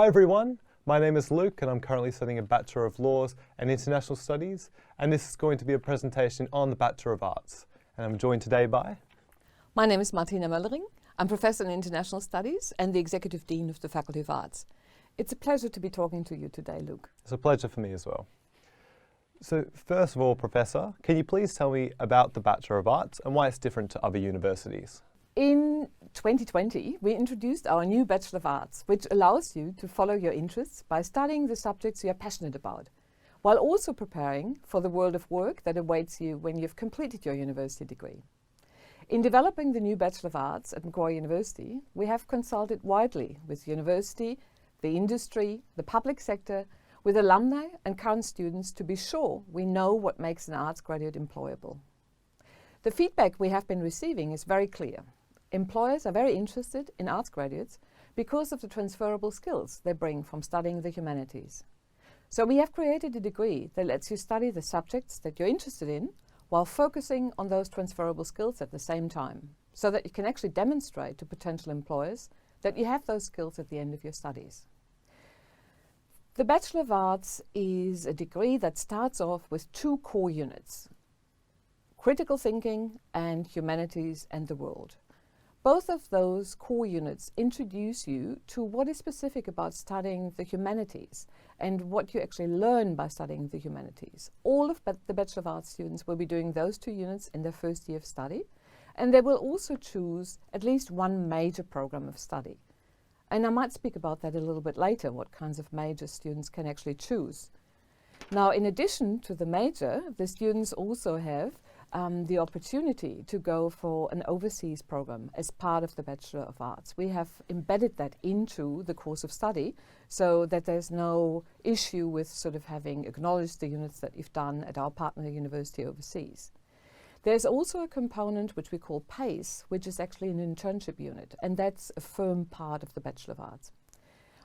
Hi everyone, my name is Luke and I'm currently studying a Bachelor of Laws and International Studies, and this is going to be a presentation on the Bachelor of Arts. And I'm joined today by... My name is Martina Möllering. I'm Professor in International Studies and the Executive Dean of the Faculty of Arts. It's a pleasure to be talking to you today, Luke. It's a pleasure for me as well. So first of all, Professor, can you please tell me about the Bachelor of Arts and why it's different to other universities? In 2020, we introduced our new Bachelor of Arts, which allows you to follow your interests by studying the subjects you are passionate about, while also preparing for the world of work that awaits you when you've completed your university degree. In developing the new Bachelor of Arts at Macquarie University, we have consulted widely with the university, the industry, the public sector, with alumni and current students to be sure we know what makes an arts graduate employable. The feedback we have been receiving is very clear. Employers are very interested in arts graduates because of the transferable skills they bring from studying the humanities. So we have created a degree that lets you study the subjects that you're interested in while focusing on those transferable skills at the same time, so that you can actually demonstrate to potential employers that you have those skills at the end of your studies. The Bachelor of Arts is a degree that starts off with two core units: critical thinking and humanities and the world. Both of those core units introduce you to what is specific about studying the humanities and what you actually learn by studying the humanities. All of the Bachelor of Arts students will be doing those two units in their first year of study, and they will also choose at least one major program of study. And I might speak about that a little bit later, what kinds of majors students can actually choose. Now, in addition to the major, the students also have the opportunity to go for an overseas program as part of the Bachelor of Arts. We have embedded that into the course of study so that there's no issue with sort of having acknowledged the units that you've done at our partner university overseas. There's also a component which we call PACE, which is actually an internship unit, and that's a firm part of the Bachelor of Arts.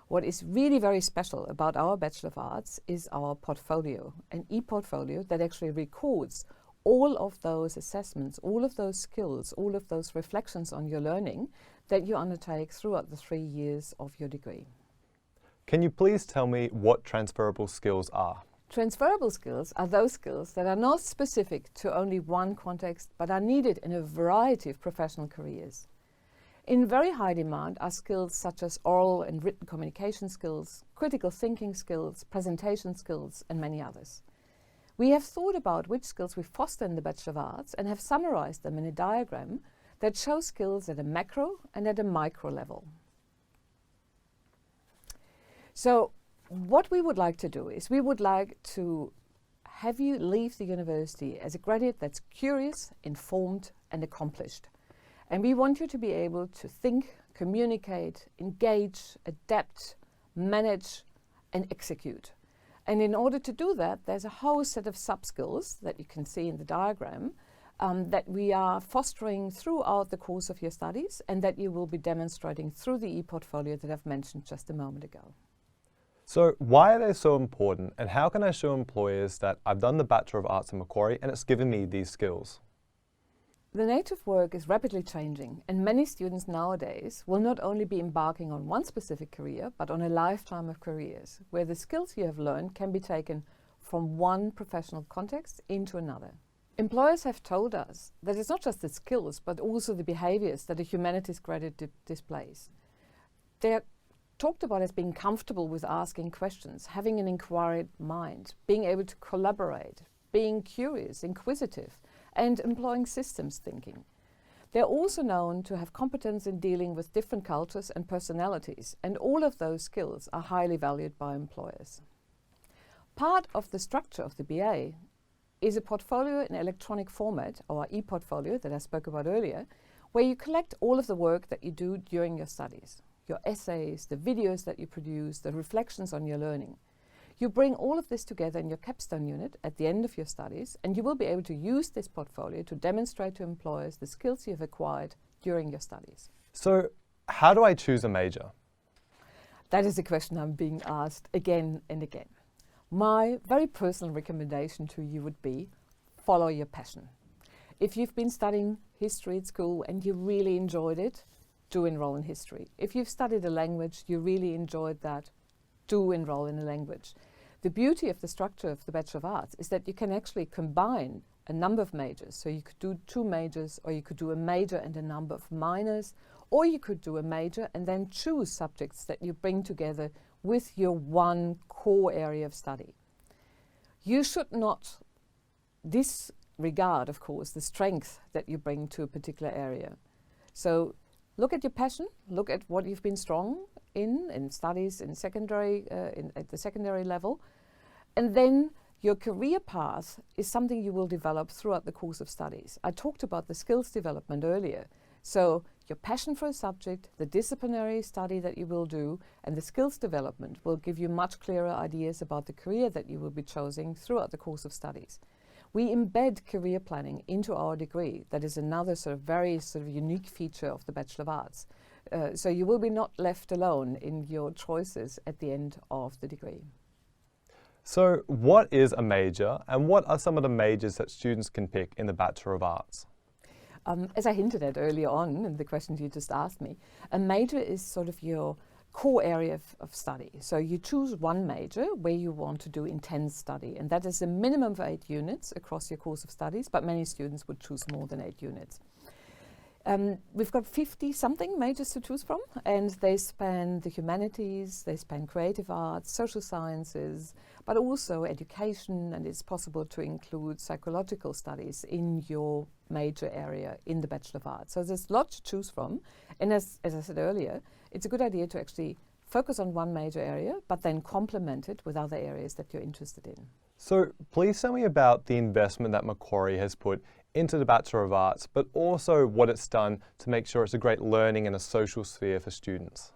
What is really very special about our Bachelor of Arts is our portfolio, an e-portfolio that actually records all of those assessments, all of those skills, all of those reflections on your learning that you undertake throughout the 3 years of your degree. Can you please tell me what transferable skills are? Transferable skills are those skills that are not specific to only one context, but are needed in a variety of professional careers. In very high demand are skills such as oral and written communication skills, critical thinking skills, presentation skills, and many others. We have thought about which skills we foster in the Bachelor of Arts and have summarized them in a diagram that shows skills at a macro and at a micro level. So what we would like to do is we would like to have you leave the university as a graduate that's curious, informed, and accomplished. And we want you to be able to think, communicate, engage, adapt, manage, and execute. And in order to do that, there's a whole set of sub-skills that you can see in the diagram that we are fostering throughout the course of your studies and that you will be demonstrating through the e-portfolio that I've mentioned just a moment ago. So why are they so important, and how can I show employers that I've done the Bachelor of Arts at Macquarie and it's given me these skills? The nature of work is rapidly changing, and many students nowadays will not only be embarking on one specific career, but on a lifetime of careers, where the skills you have learned can be taken from one professional context into another. Employers have told us that it's not just the skills, but also the behaviors that a humanities graduate displays. They're talked about as being comfortable with asking questions, having an inquiring mind, being able to collaborate, being curious, inquisitive, and employing systems thinking. They're also known to have competence in dealing with different cultures and personalities, and all of those skills are highly valued by employers. Part of the structure of the BA is a portfolio in electronic format, or e-portfolio that I spoke about earlier, where you collect all of the work that you do during your studies, your essays, the videos that you produce, the reflections on your learning. You bring all of this together in your capstone unit at the end of your studies, and you will be able to use this portfolio to demonstrate to employers the skills you've acquired during your studies. So how do I choose a major? That is a question I'm being asked again and again. My very personal recommendation to you would be follow your passion. If you've been studying history at school and you really enjoyed it, do enroll in history. If you've studied a language, you really enjoyed that, do enroll in a language. The beauty of the structure of the Bachelor of Arts is that you can actually combine a number of majors. So you could do 2 majors, or you could do a major and a number of minors, or you could do a major and then choose subjects that you bring together with your one core area of study. You should not disregard, of course, the strength that you bring to a particular area. So look at your passion, look at what you've been strong in studies in secondary, at the secondary level, and then your career path is something you will develop throughout the course of studies. I talked about the skills development earlier. So your passion for a subject, the disciplinary study that you will do, and the skills development will give you much clearer ideas about the career that you will be choosing throughout the course of studies. We embed career planning into our degree. That is another very unique feature of the Bachelor of Arts. So you will be not left alone in your choices at the end of the degree. So what is a major, and what are some of the majors that students can pick in the Bachelor of Arts? As I hinted at earlier on in the questions you just asked me, a major is sort of your core area of study. So you choose one major where you want to do intense study, and that is a minimum of 8 units across your course of studies, but many students would choose more than 8 units. We've got 50-something majors to choose from, and they span the humanities, they span creative arts, social sciences, but also education, and it's possible to include psychological studies in your major area in the Bachelor of Arts. So there's a lot to choose from, and as I said earlier, it's a good idea to actually focus on one major area, but then complement it with other areas that you're interested in. So please tell me about the investment that Macquarie has put into the Bachelor of Arts, but also what it's done to make sure it's a great learning and a social sphere for students.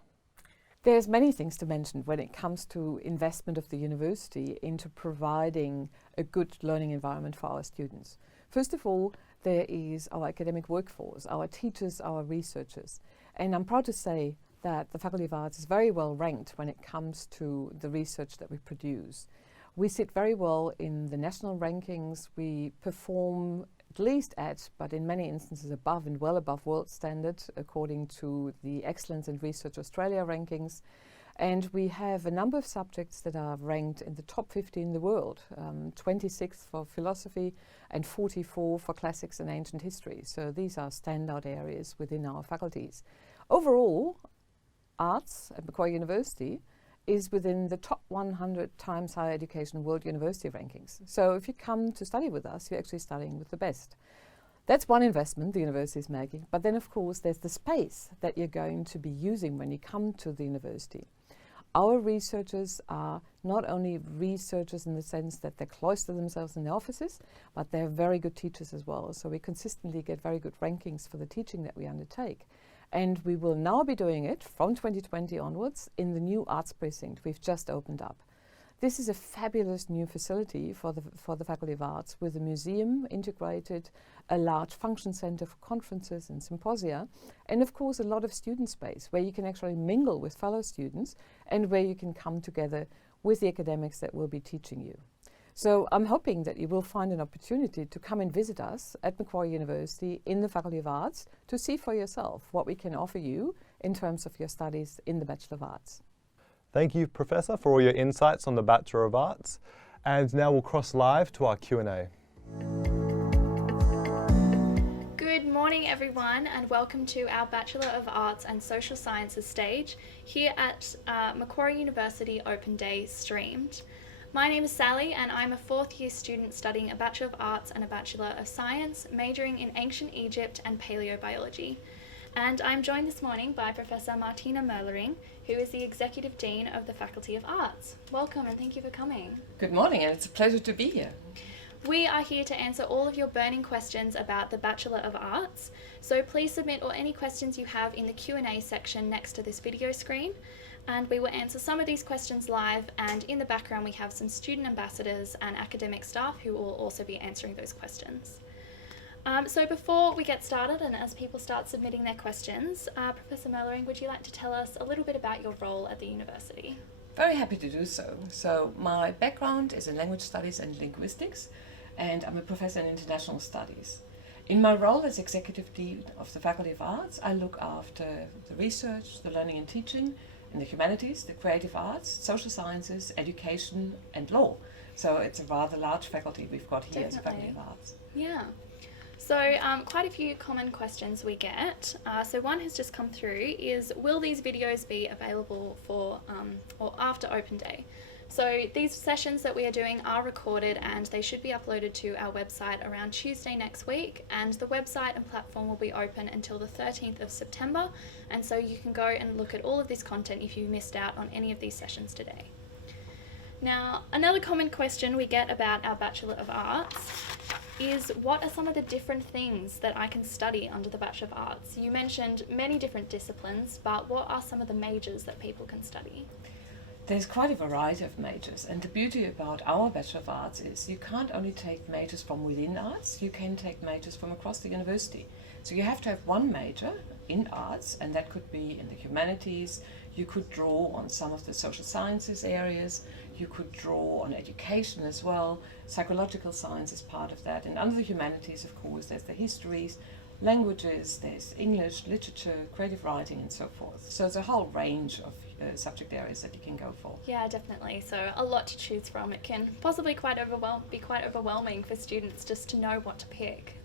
There's many things to mention when it comes to investment of the university into providing a good learning environment for our students. First of all, there is our academic workforce, our teachers, our researchers. And I'm proud to say that the Faculty of Arts is very well ranked when it comes to the research that we produce. We sit very well in the national rankings. We perform at least at, but in many instances above and well above world standard, according to the Excellence in Research Australia rankings. And we have a number of subjects that are ranked in the top 50 in the world, 26 for philosophy and 44 for classics and ancient history. So these are standout areas within our faculties. Overall, arts at Macquarie University is within the top 100 times higher education world university rankings. So if you come to study with us, you're actually studying with the best. That's one investment the university is making. But then, of course, there's the space that you're going to be using when you come to the university. Our researchers are not only researchers in the sense that they cloister themselves in the offices, but they're very good teachers as well. So we consistently get very good rankings for the teaching that we undertake. And we will now be doing it from 2020 onwards in the new arts precinct we've just opened up. This is a fabulous new facility for the Faculty of Arts, with a museum integrated, a large function center for conferences and symposia, and of course a lot of student space where you can actually mingle with fellow students and where you can come together with the academics that will be teaching you. So I'm hoping that you will find an opportunity to come and visit us at Macquarie University in the Faculty of Arts to see for yourself what we can offer you in terms of your studies in the Bachelor of Arts. Thank you, Professor, for all your insights on the Bachelor of Arts. And now we'll cross live to our Q&A. Good morning, everyone, and welcome to our Bachelor of Arts and Social Sciences stage here at Macquarie University Open Day Streamed. My name is Sally, and I'm a 4th year student studying a Bachelor of Arts and a Bachelor of Science, majoring in Ancient Egypt and Paleobiology. And I'm joined this morning by Professor Martina Möllering, who is the Executive Dean of the Faculty of Arts. Welcome, and thank you for coming. Good morning, and it's a pleasure to be here. We are here to answer all of your burning questions about the Bachelor of Arts, so please submit any questions you have in the Q&A section next to this video screen, and we will answer some of these questions live, and in the background we have some student ambassadors and academic staff who will also be answering those questions. So before we get started, and as people start submitting their questions, Professor Möllering, would you like to tell us a little bit about your role at the university? Very happy to do so. So my background is in language studies and linguistics, and I'm a professor in international studies. In my role as Executive Dean of the Faculty of Arts, I look after the research, the learning and teaching, in the humanities, the creative arts, social sciences, education and law. So it's a rather large faculty we've got here as a Faculty of Arts. Yeah. So quite a few common questions we get. So one has just come through is, will these videos be available for or after open day? So these sessions that we are doing are recorded and they should be uploaded to our website around Tuesday next week, and the website and platform will be open until the 13th of September, and so you can go and look at all of this content if you missed out on any of these sessions today. Now, another common question we get about our Bachelor of Arts is, what are some of the different things that I can study under the Bachelor of Arts? You mentioned many different disciplines, but what are some of the majors that people can study? There's quite a variety of majors, and the beauty about our Bachelor of Arts is you can't only take majors from within arts, you can take majors from across the university. So you have to have one major in arts, and that could be in the humanities. You could draw on some of the social sciences areas, you could draw on education as well, psychological science is part of that, and under the humanities, of course, there's the histories, languages, there's English, literature, creative writing and so forth. So it's a whole range of subject areas that you can go for. Yeah, definitely. So a lot to choose from. It can possibly be quite overwhelming for students just to know what to pick.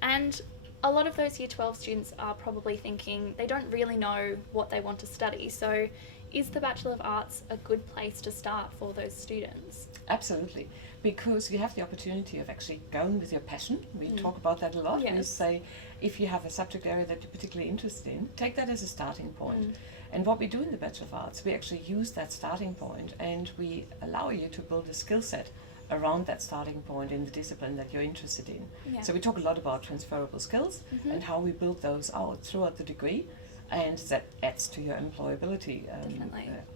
And a lot of those Year 12 students are probably thinking they don't really know what they want to study. So is the Bachelor of Arts a good place to start for those students? Absolutely, because you have the opportunity of actually going with your passion. We talk about that a lot. Yes. We say if you have a subject area that you're particularly interested in, take that as a starting point. And what we do in the Bachelor of Arts, we actually use that starting point and we allow you to build a skill set around that starting point in the discipline that you're interested in. Yeah. So we talk a lot about transferable skills and how we build those out throughout the degree, and that adds to your employability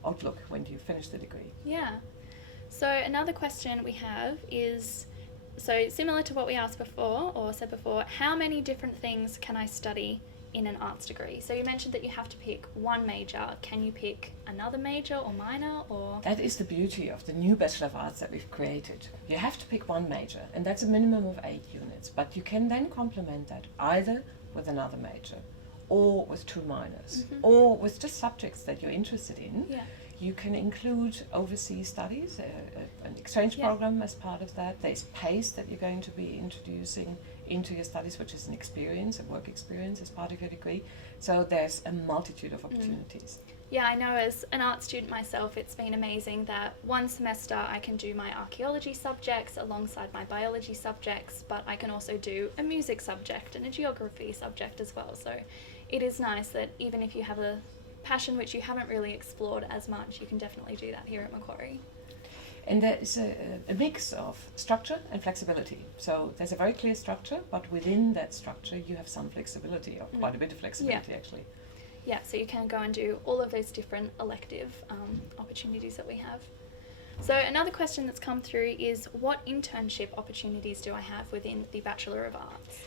outlook when you finish the degree. Yeah. So another question we have is, so similar to what we asked before or said before, how many different things can I study in an arts degree? So you mentioned that you have to pick one major. Can you pick another major or minor, or? That is the beauty of the new Bachelor of Arts that we've created. You have to pick one major, and that's a minimum of 8 units, but you can then complement that either with another major or with 2 minors or with just subjects that you're interested in. Yeah. You can include overseas studies, an exchange program as part of that. There's PACE that you're going to be introducing into your studies, which is an experience, a work experience as part of your degree. So there's a multitude of opportunities. Yeah, I know as an art student myself, it's been amazing that one semester I can do my archaeology subjects alongside my biology subjects, but I can also do a music subject and a geography subject as well. So it is nice that even if you have a passion which you haven't really explored as much, you can definitely do that here at Macquarie. And there is a mix of structure and flexibility. So there's a very clear structure, but within that structure you have some flexibility, or quite a bit of flexibility actually. Yeah, so you can go and do all of those different elective opportunities that we have. So another question that's come through is, what internship opportunities do I have within the Bachelor of Arts?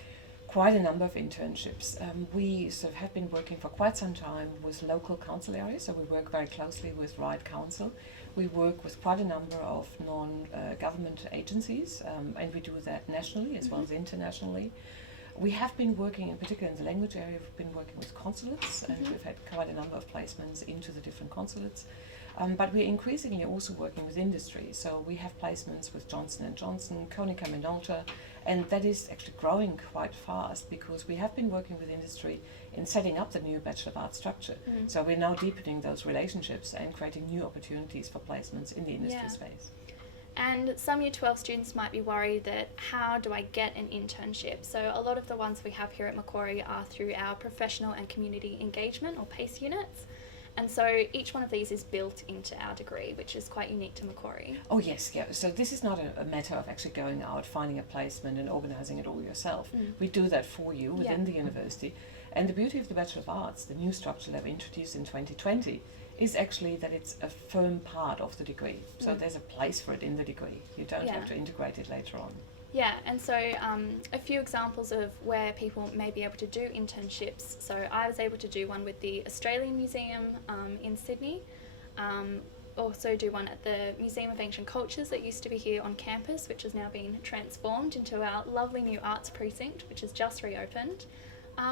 Quite a number of internships. We sort of have been working for quite some time with local council areas, so we work very closely with Right Council. We work with quite a number of non-government agencies, and we do that nationally as well as internationally. We have been working, in particular in the language area, we've been working with consulates, and we've had quite a number of placements into the different consulates. But we're increasingly also working with industry, so we have placements with Johnson & Johnson, Konica Minolta, and that is actually growing quite fast because we have been working with industry in setting up the new Bachelor of Arts structure. So we're now deepening those relationships and creating new opportunities for placements in the industry space. And some Year 12 students might be worried that, how do I get an internship? So a lot of the ones we have here at Macquarie are through our professional and community engagement, or PACE units. And so each one of these is built into our degree, which is quite unique to Macquarie. Oh yes, yeah. So this is not a matter of actually going out, finding a placement and organising it all yourself. We do that for you within the university. And the beauty of the Bachelor of Arts, the new structure that we introduced in 2020, is actually that it's a firm part of the degree. So there's a place for it in the degree. You don't have to integrate it later on. Yeah, and so a few examples of where people may be able to do internships. So I was able to do one with the Australian Museum in Sydney, also do one at the Museum of Ancient Cultures that used to be here on campus, which has now been transformed into our lovely new arts precinct, which has just reopened.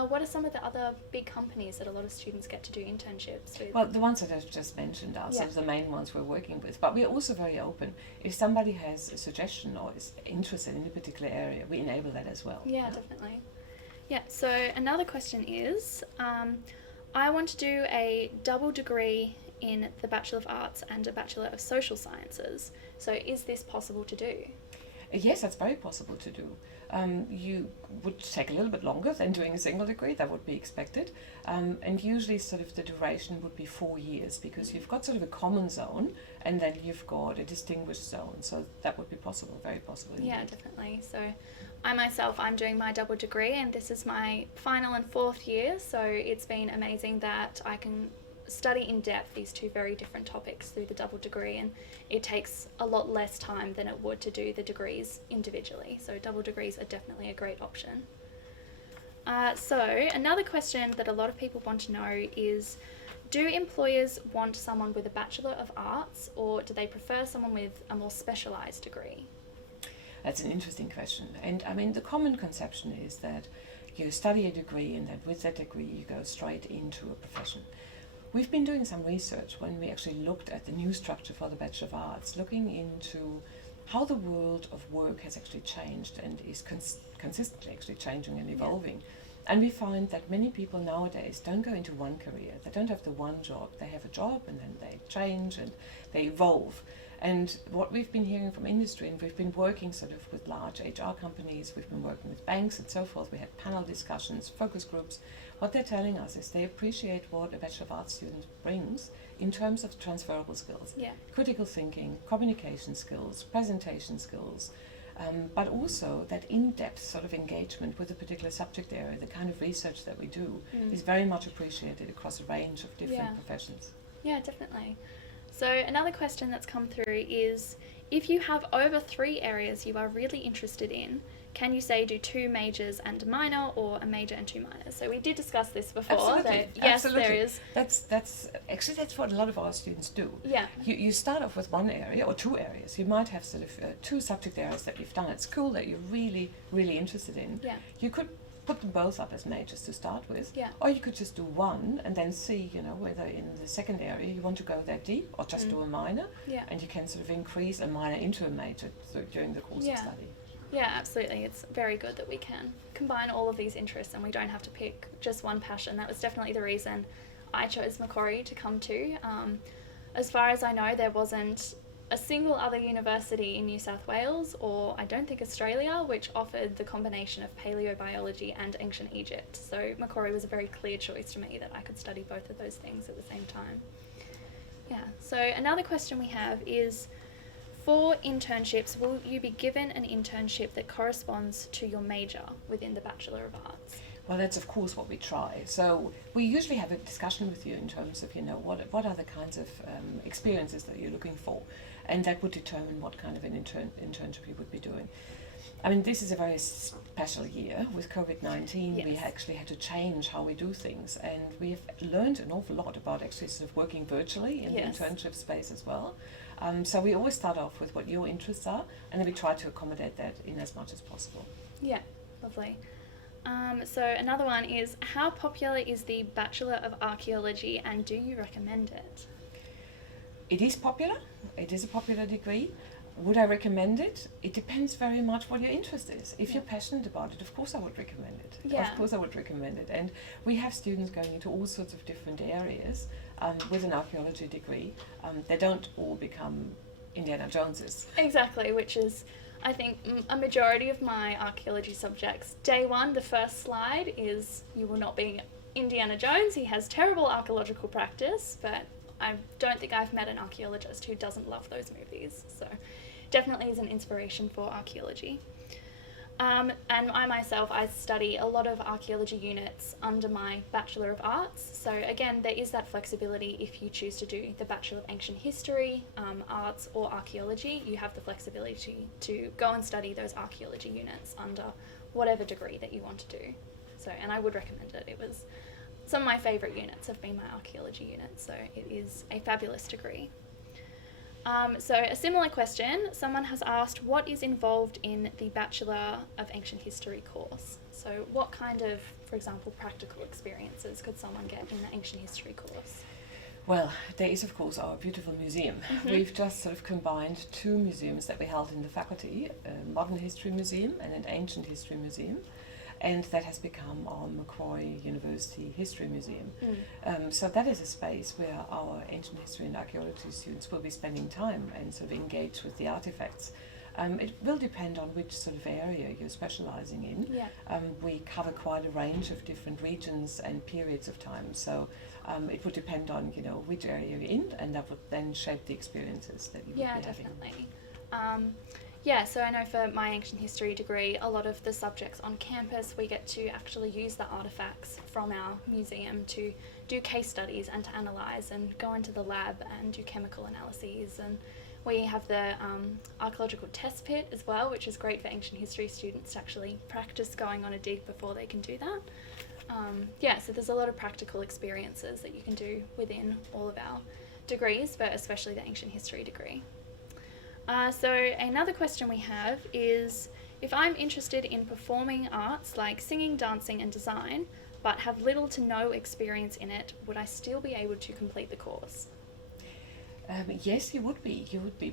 What are some of the other big companies that a lot of students get to do internships with? Well, the ones that I've just mentioned are sort of the main ones we're working with, but we're also very open. If somebody has a suggestion or is interested in a particular area, we enable that as well. Yeah, definitely. Yeah, so another question is, I want to do a double degree in the Bachelor of Arts and a Bachelor of Social Sciences. So is this possible to do? Yes, that's very possible to do. You would take a little bit longer than doing a single degree, that would be expected. And usually sort of the duration would be 4 years, because you've got sort of a common zone and then you've got a distinguished zone. So that would be possible, very possible indeed. Yeah, definitely. So I myself, I'm doing my double degree and this is my final and 4th year. So it's been amazing that I can study in depth these two very different topics through the double degree, and it takes a lot less time than it would to do the degrees individually. So double degrees are definitely a great option. So another question that a lot of people want to know is, do employers want someone with a Bachelor of Arts, or do they prefer someone with a more specialised degree? That's an interesting question. And I mean, the common conception is that you study a degree and that with that degree you go straight into a profession. We've been doing some research when we actually looked at the new structure for the Bachelor of Arts, looking into how the world of work has actually changed and is consistently actually changing and evolving. And we find that many people nowadays don't go into one career. They don't have the one job. They have a job and then they change and they evolve. And what we've been hearing from industry, and we've been working sort of with large HR companies, we've been working with banks and so forth, we had panel discussions, focus groups. What they're telling us is they appreciate what a Bachelor of Arts student brings in terms of transferable skills. Yeah. Critical thinking, communication skills, presentation skills, but also that in-depth sort of engagement with a particular subject area, the kind of research that we do is very much appreciated across a range of different professions. Yeah, definitely. So another question that's come through is, if you have over 3 areas you are really interested in, can you say do 2 majors and a minor, or a major and 2 minors? So we did discuss this before. Absolutely. Yes, Absolutely. there is. That's actually that's what a lot of our students do. Yeah. You start off with one area or 2 areas. You might have sort of 2 subject areas that you've done at school that you're really, really interested in. Yeah. You could put them both up as majors to start with. Yeah. Or you could just do one and then see, you know, whether in the second area you want to go that deep, or just do a minor. Yeah. And you can sort of increase a minor into a major during the course of study. Yeah, absolutely. It's very good that we can combine all of these interests and we don't have to pick just one passion. That was definitely the reason I chose Macquarie to come to. As far as I know, there wasn't a single other university in New South Wales, or I don't think Australia, which offered the combination of paleobiology and ancient Egypt. So Macquarie was a very clear choice to me that I could study both of those things at the same time. Yeah, so another question we have is, for internships, will you be given an internship that corresponds to your major within the Bachelor of Arts? Well, that's of course what we try. So we usually have a discussion with you in terms of, you know, what are the kinds of experiences that you're looking for, and that would determine what kind of an internship you would be doing. I mean, this is a very special year with COVID-19. We actually had to change how we do things, and we have learned an awful lot about actually sort of working virtually in the internship space as well. So we always start off with what your interests are, and then we try to accommodate that in as much as possible. Yeah, lovely. So another one is, how popular is the Bachelor of Archaeology, and do you recommend it? It is popular. It is a popular degree. Would I recommend it? It depends very much what your interest is. If you're passionate about it, of course I would recommend it. Yeah. Of course I would recommend it. And we have students going into all sorts of different areas with an archaeology degree. They don't all become Indiana Joneses. Exactly, which is, I think, a majority of my archaeology subjects. Day 1, the first slide is, you will not be Indiana Jones. He has terrible archaeological practice, but I don't think I've met an archaeologist who doesn't love those movies. So definitely is an inspiration for archaeology. And I myself, I study a lot of archaeology units under my Bachelor of Arts. So again, there is that flexibility if you choose to do the Bachelor of Ancient History, Arts or Archaeology. You have the flexibility to go and study those archaeology units under whatever degree that you want to do. So, and I would recommend it. It was, some of my favourite units have been my archaeology units, so it is a fabulous degree. So a similar question, someone has asked what is involved in the Bachelor of Ancient History course? So what kind of, for example, practical experiences could someone get in the Ancient History course? Well, there is, of course, our beautiful museum. We've just sort of combined two museums that we held in the faculty, a Modern History Museum and an Ancient History Museum. And that has become our Macquarie University History Museum. So that is a space where our ancient history and archaeology students will be spending time and sort of engage with the artifacts. It will depend on which sort of area you're specializing in. Yeah. We cover quite a range of different regions and periods of time. So it would depend on, you know, which area you're in, and that would then shape the experiences that you would be having. Definitely. Yeah, so I know for my ancient history degree, a lot of the subjects on campus, we get to actually use the artefacts from our museum to do case studies and to analyse and go into the lab and do chemical analyses. And we have the archaeological test pit as well, which is great for ancient history students to actually practice going on a dig before they can do that. So there's a lot of practical experiences that you can do within all of our degrees, but especially the ancient history degree. So another question we have is, if I'm interested in performing arts like singing, dancing and design, but have little to no experience in it, would I still be able to complete the course? Yes, you would be,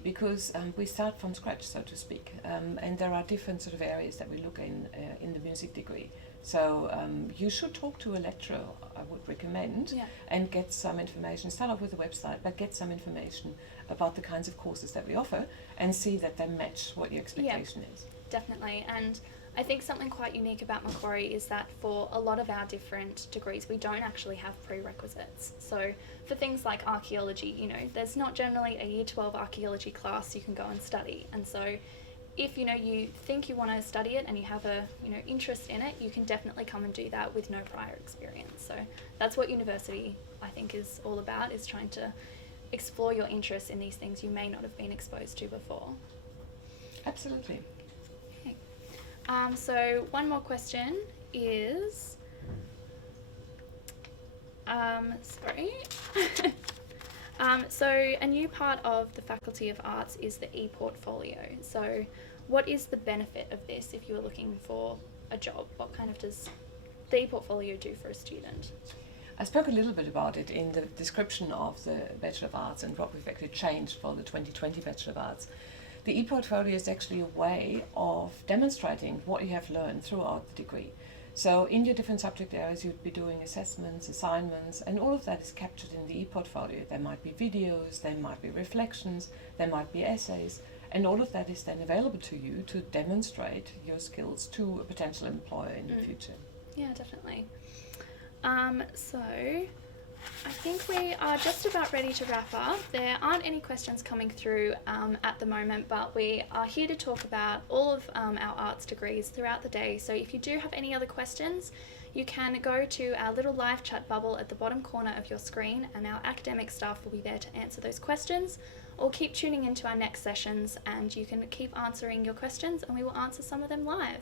because we start from scratch, so to speak, and there are different sort of areas that we look in the music degree. So you should talk to a lecturer, I would recommend, and get some information. Start off with the website, but get some information about the kinds of courses that we offer and see that they match what your expectation is. Definitely, and I think something quite unique about Macquarie is that for a lot of our different degrees, we don't actually have prerequisites. So for things like archaeology, you know, there's not generally a Year 12 archaeology class you can go and study. And so if, you know, you think you want to study it and you have a, you know, interest in it, you can definitely come and do that with no prior experience. So that's what university, I think, is all about, is trying to explore your interest in these things you may not have been exposed to before. Absolutely. Okay. So one more question is, so a new part of the Faculty of Arts is the e-portfolio. So what is the benefit of this if you're looking for a job? What kind of does the e-portfolio do for a student? I spoke a little bit about it in the description of the Bachelor of Arts and what we've actually changed for the 2020 Bachelor of Arts. The e-portfolio is actually a way of demonstrating what you have learned throughout the degree. So in your different subject areas, you'd be doing assessments, assignments, and all of that is captured in the e-portfolio. There might be videos, there might be reflections, there might be essays, and all of that is then available to you to demonstrate your skills to a potential employer in the future. Yeah, definitely. So I think we are just about ready to wrap up. There aren't any questions coming through at the moment, but we are here to talk about all of our arts degrees throughout the day. So if you do have any other questions, you can go to our little live chat bubble at the bottom corner of your screen, and our academic staff will be there to answer those questions. Or keep tuning into our next sessions and you can keep answering your questions and we will answer some of them live.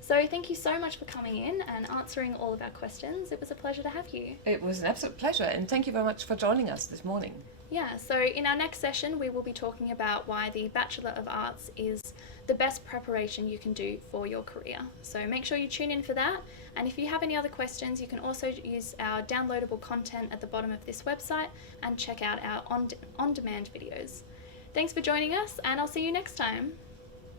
So thank you so much for coming in and answering all of our questions. It was a pleasure to have you. It was an absolute pleasure, and thank you very much for joining us this morning. Yeah, so in our next session we will be talking about why the Bachelor of Arts is the best preparation you can do for your career. So make sure you tune in for that, and if you have any other questions you can also use our downloadable content at the bottom of this website and check out our on-demand videos. Thanks for joining us, and I'll see you next time.